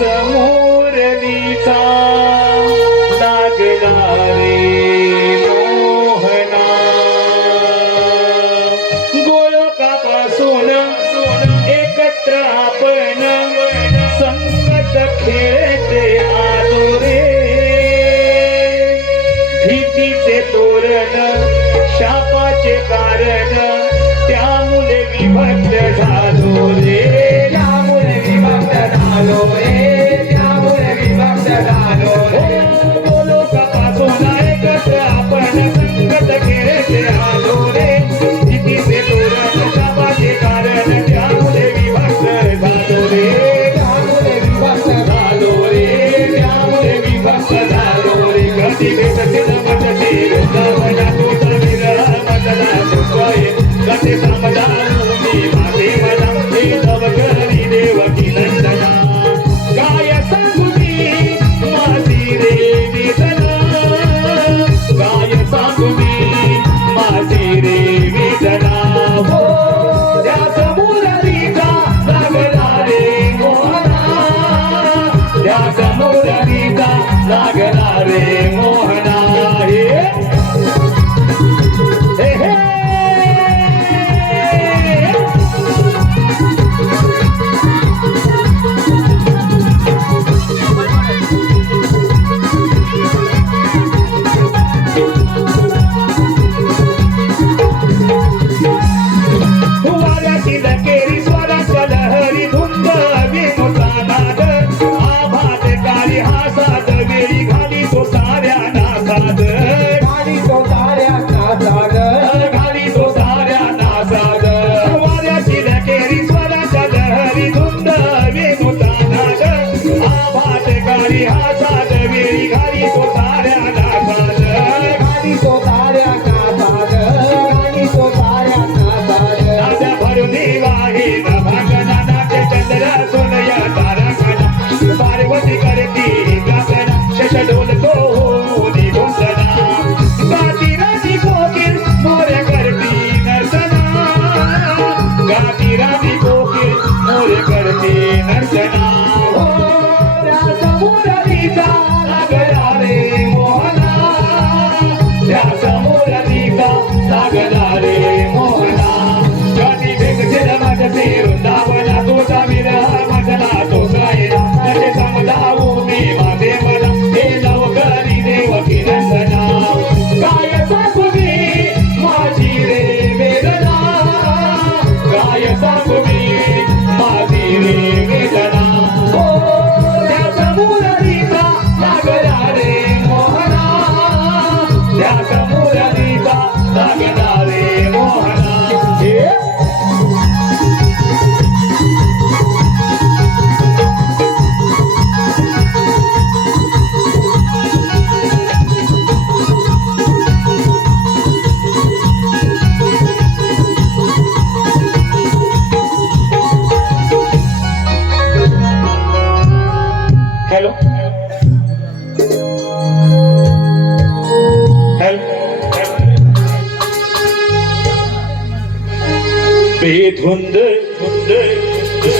समोरलीचा लागणारे Chicago.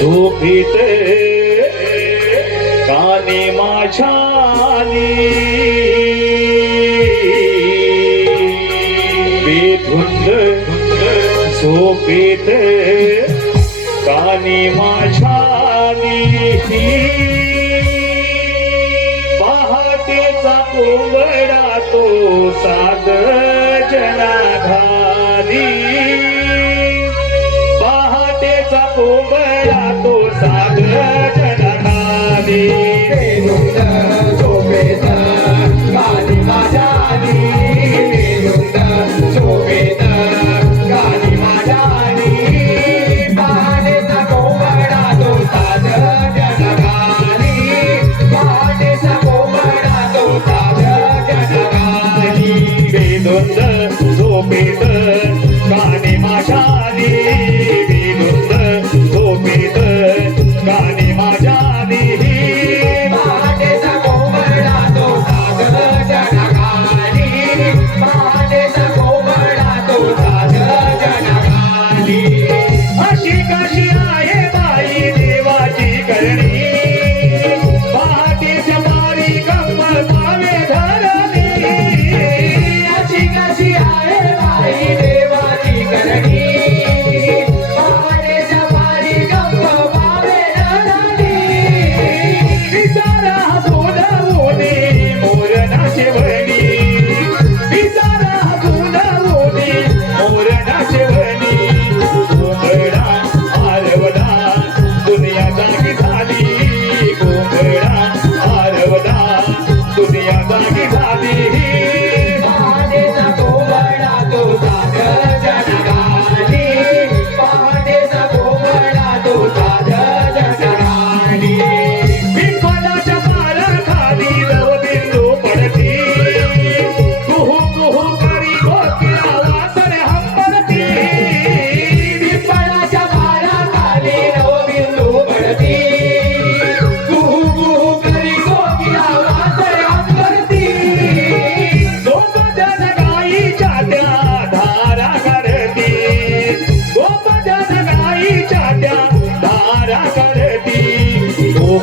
शोभिते काने माझ्यानी. बेधुंद शोभिते काने माझ्यानी. पहाटेचा कोंबडा तो साध जनाधारी. तो साधन जननादी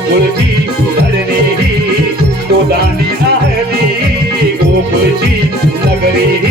गोकुळची उधरणी गोदानी नाहली गोकुळची नगरी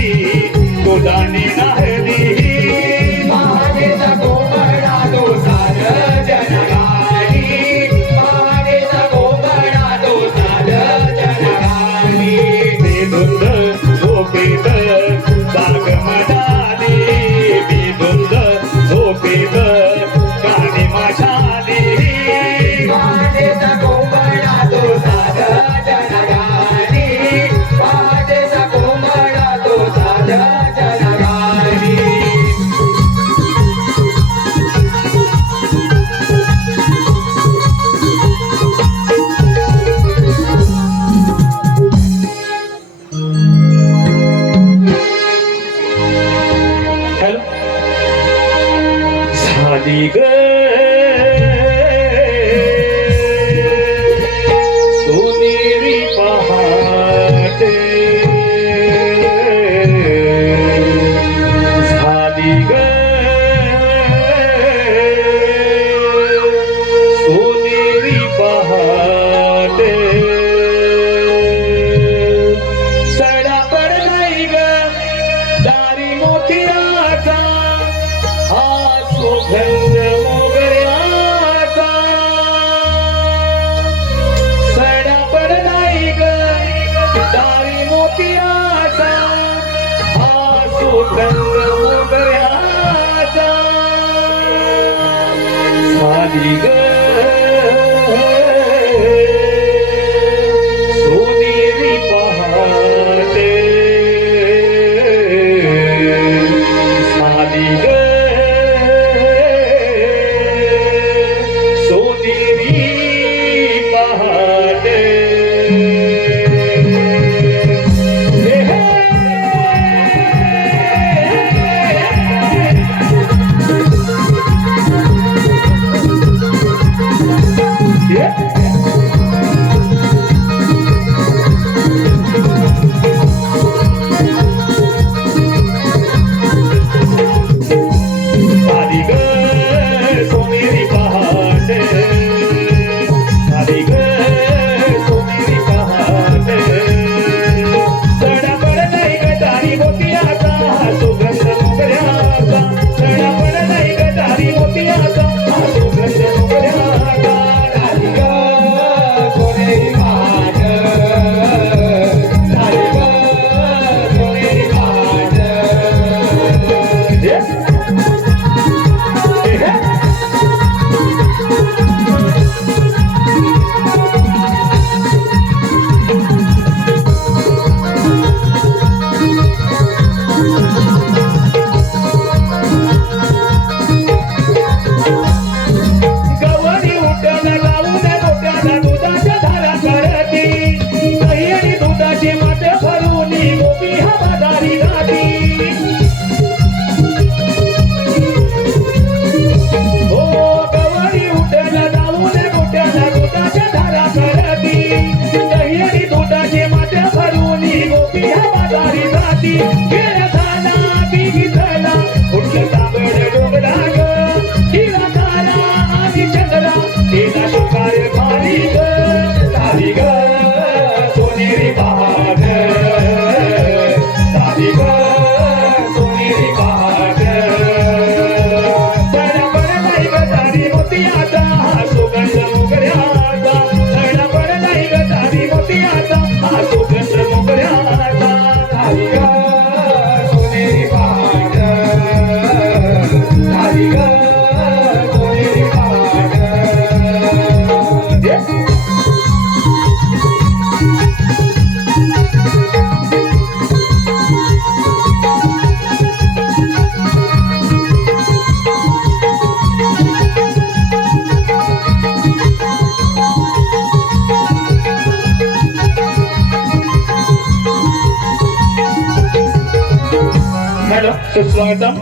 सुस्वागतम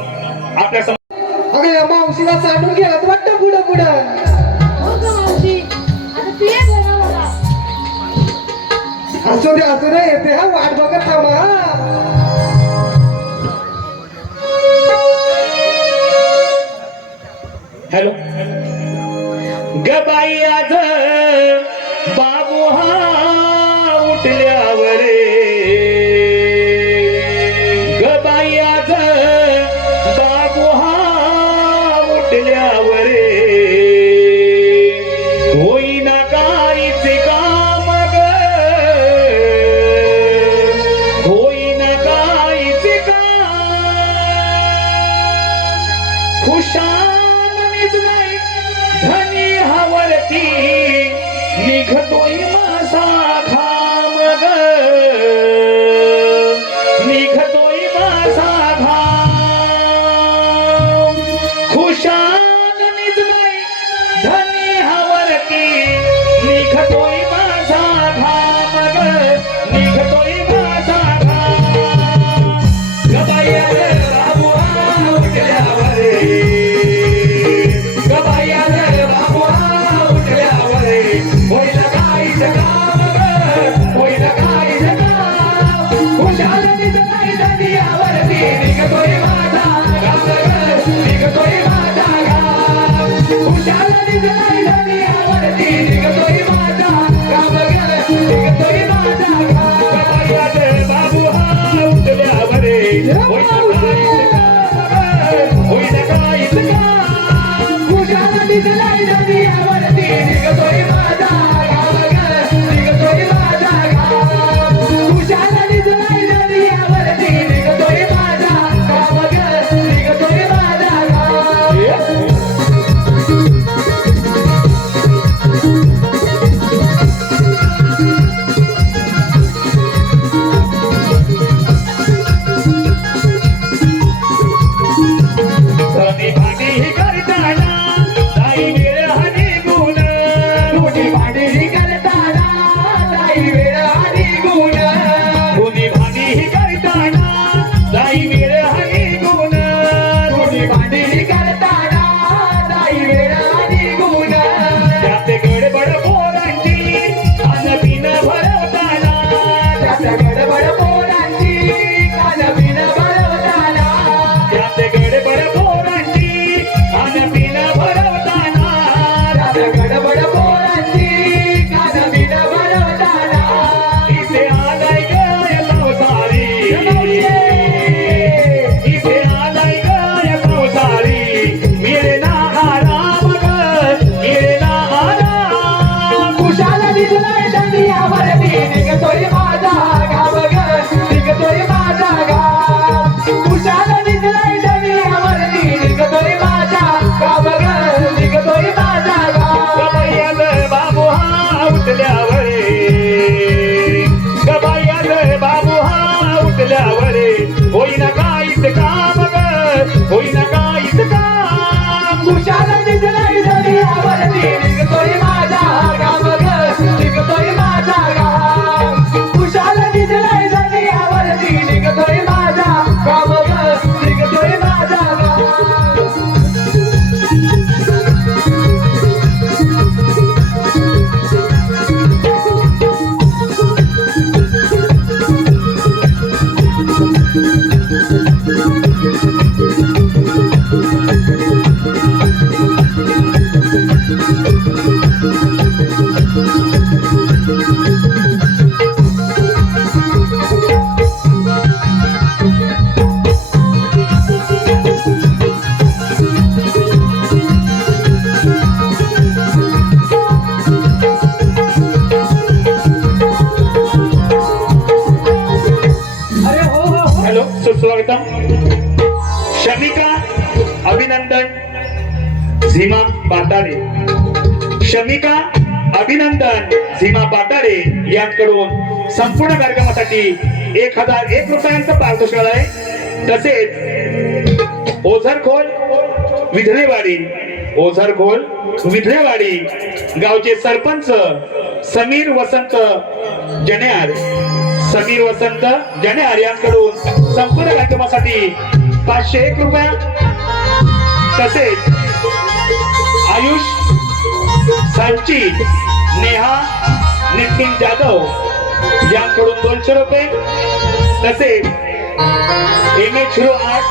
आपल्यासमोर मावशीला सांडून गेला वाटतं पुढं पुढं. असू दे असू दे येते. हा वाट बघत थांबा हॅलो. गबाई आज पोहा उठल्यावरे. सीमा झिमा शमिका अभिनंदन सीमा पाताळे यांकडून संपूर्ण कार्यक्रमासाठी एक हजार एक रुपयांचं पारितोषिक आहे. तसेच ओझरखोल विधलेवाडी ओझरखोल विधलेवाडी गावचे सरपंच समीर वसंत जनेआर समीर वसंत जनेआर यांकडून संपूर्ण कार्यक्रमासाठी पाचशे एक रुपया. तसेच आयुष संचित नेहा नितीन जाधव यांकडून दोनशे रुपये. तसेच एम एच झिरो आठ.